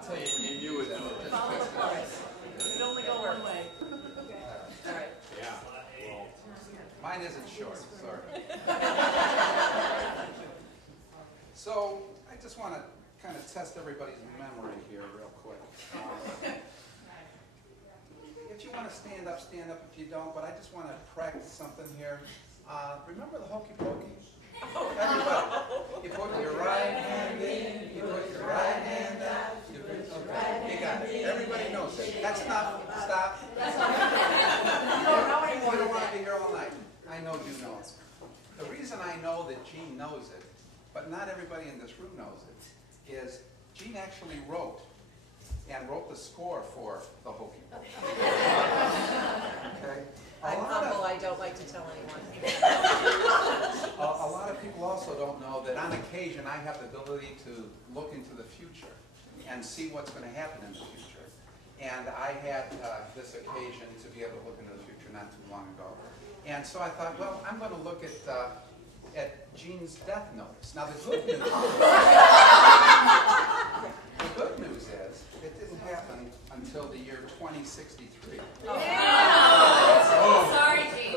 I'll tell you when you knew it. Follow the forest. You only go one way. All right. Yeah. Well, mine isn't short, sorry. So, I just want to kind of test everybody's memory here real quick. If you want to stand up, stand up. If you don't, but I just want to practice something here. Remember the hokey pokey? Everybody. You put your right hand in, you put your right hand out, you put your right hand in. You got it. Everybody knows it. That's enough. Stop. You don't want to be here all night. I know you know it. The reason I know that Gene knows it, but not everybody in this room knows it, is Gene actually wrote the score for the hokey pokey. Okay? I'm humble, I don't like to tell anyone. A lot of people also don't know that on occasion I have the ability to look into the future and see what's going to happen in the future. And I had this occasion to be able to look into the future not too long ago. And so I thought, well, I'm going to look at Gene's death notice. Now the good news is it didn't happen until the year 2063. Oh. Sorry, Gene.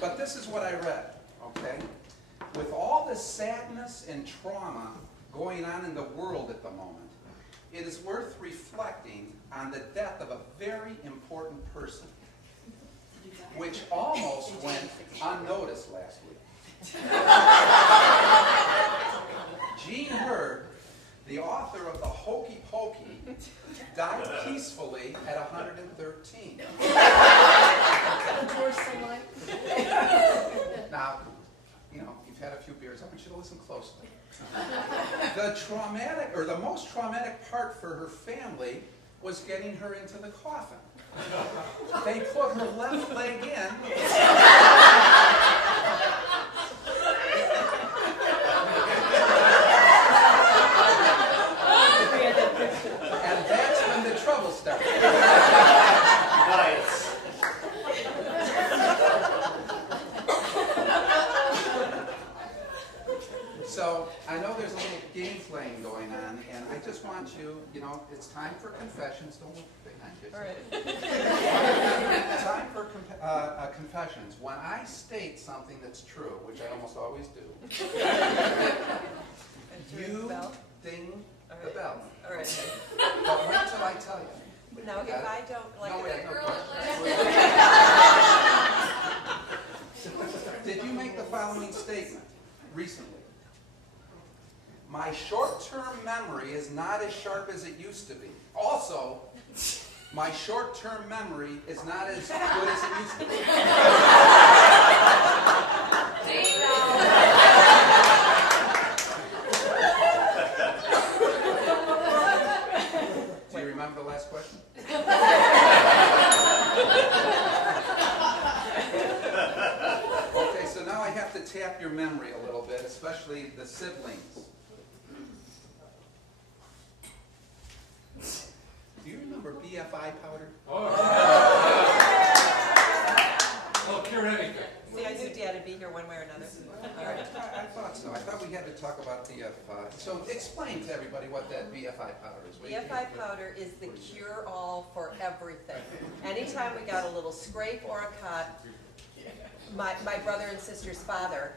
But this is what I read, okay? With all the sadness and trauma going on in the world at the moment, it is worth reflecting on the death of a very important person, which almost went unnoticed last week. Gene Hurd, the author of the Hokey Pokey, died peacefully at 113. Now, you know, you've had a few beers. I want you to listen closely. The most traumatic part for her family was getting her into the coffin. They put her left leg in. And that's when the trouble started. nice. So, I know there's a little game playing going on, and I just want you, you know, it's time for confessions. Don't look behind you. All right. Time for confessions. When I state something that's true, which I almost always do, you ding the bell. All right. But wait till I tell you. Now, if I don't like No, wait, no. Did you make the following statement recently? My short-term memory is not as sharp as it used to be. Also, my short-term memory is not as good as it used to be. Do you remember the last question? Okay, so now I have to tap your memory a little bit, especially the siblings. Do you remember BFI powder? Oh, I'll cure anything. See, I knew Dad would be here one way or another. All right. I thought so. I thought we had to talk about BFI. So explain to everybody what that BFI powder is. BFI powder is the cure-all for everything. Anytime we got a little scrape or a cut, my brother and sister's father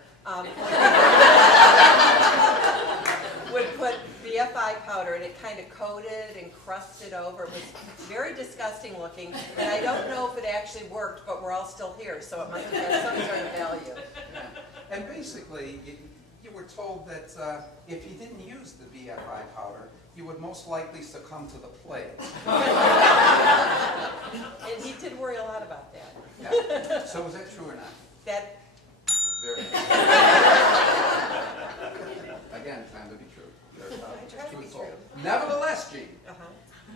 would put BFI powder, and it kind of coated and crusted over. It was very disgusting looking, and I don't know if it actually worked, but we're all still here, so it must have had some sort of value. Yeah. And basically, you were told that if you didn't use the BFI powder, you would most likely succumb to the plague. And he did worry a lot about that. Yeah. So was that true or not? That Very. Again, time to be true. I try to be Truthful. true. Nevertheless, Gene, Uh-huh.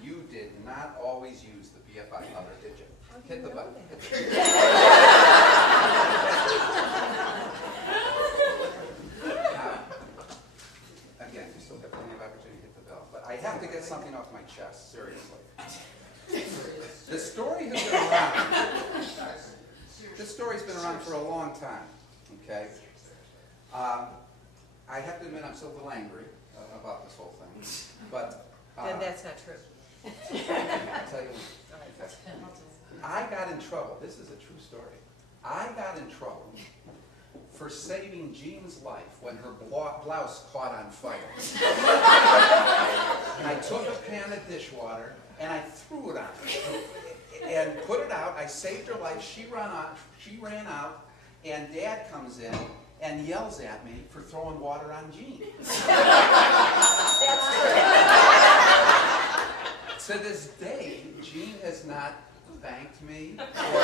you did not always use the BFI powder, did you? How do Hit you the know button. that? Now, again, you still have plenty of opportunity to hit the bell, but I have to get something off my chest, seriously. The story has been around. This story's been around for a long time, okay? I have to admit I'm still a little angry about this whole thing, but Then that's not true. I'll tell you. I got in trouble. This is a true story. I got in trouble for saving Jean's life when her blouse caught on fire. And I took a pan of dishwater and I threw it on her and put it out. I saved her life. She ran out, and Dad comes in and yells at me for throwing water on Jean. That's true. To this day, Jean has not thanked me or